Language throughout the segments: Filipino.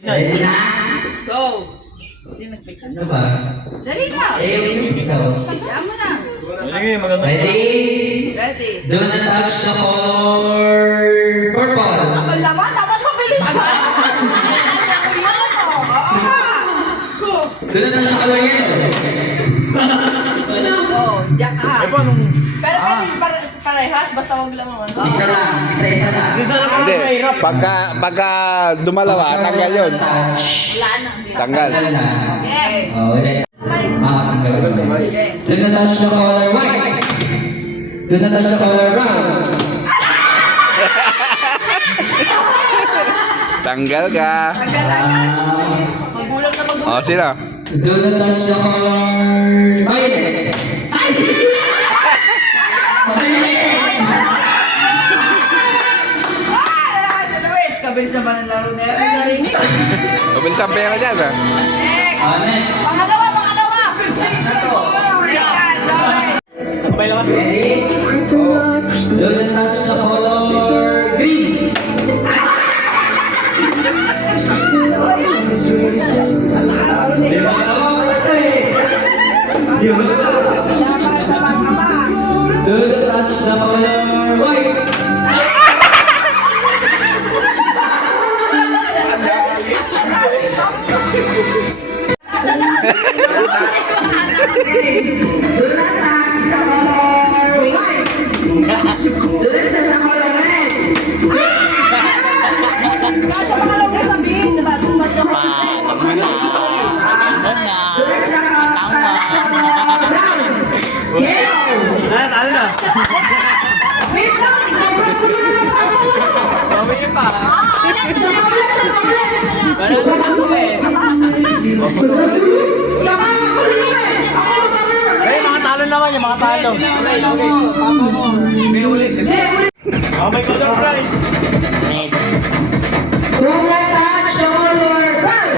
Ready na? Go! Sino nag-picture? Ano ba? Dali na! Ikaw. Kaya mo na. Ready? Ready. Do not touch the color purple. Ako laman, dapat mabilis ka! Do not touch the color yellow. Oh, diyan ka. Pero pwede parehas, basta huwag lang ano. Isa lang. Isa lang. Hindi. Pagka dumalawa, tanggal yun. Wala na. Tanggal. Okay. Oh, ulit. Tanggal. Do not touch the color white. Do not touch the color brown. Tanggal ka. Magulang na magulang. O, sino? Do not touch the color violet. Sa Luis, kabilis naman ang laro na rin. Narinig. Mabilis ang pera dyan, ha? Next. Next. Pangalawa. Ready? Do not touch the color green. Do not touch the color white. Mga talo naman yung mga talo. May ulit kasi. Oh my God, all right. Do not touch the color brown.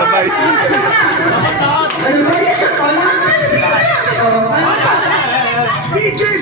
Sabay. DJ